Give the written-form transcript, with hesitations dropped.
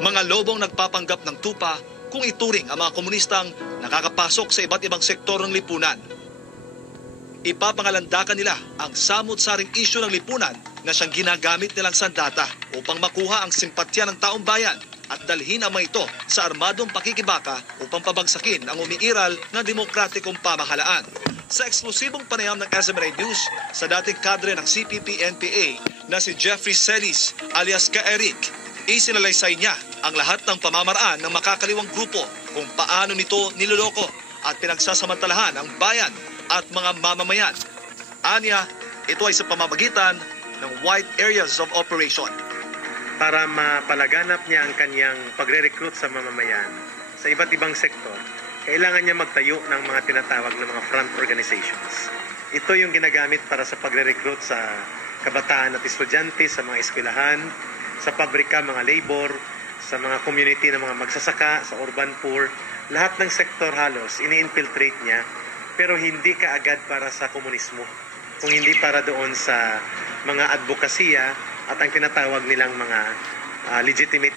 Mga lobong nagpapanggap ng tupa kung ituring ang mga komunistang nakakapasok sa iba't ibang sektor ng lipunan. Ipapangalandakan nila ang samut-saring isyu ng lipunan na siyang ginagamit nilang sandata upang makuha ang simpatya ng taong bayan at dalhin ang mga ito sa armadong pakikibaka upang pabagsakin ang umiiral na demokratikong pamahalaan. Sa eksklusibong panayam ng SMNI News sa dating kadre ng CPP-NPA na si Jeffrey Celis alias Ka-Eric, isinalaysay niya ang lahat ng pamamaraan ng makakaliwang grupo kung paano nito niloloko at pinagsasamantalahan ang bayan at mga mamamayan. Anya, ito ay sa pamamagitan ng White Areas of Operation. Para mapalaganap niya ang kanyang pagre-recruit sa mamamayan sa iba't ibang sektor, kailangan niya magtayo ng mga tinatawag na mga front organizations. Ito yung ginagamit para sa pagre-recruit sa kabataan at estudyante, sa mga eskwelahan, sa pabrika, mga labor, sa mga community ng mga magsasaka, sa urban poor. Lahat ng sektor halos ini-infiltrate niya, pero hindi kaagad para sa komunismo, kung hindi para doon sa mga advokasya at ang tinatawag nilang mga legitimate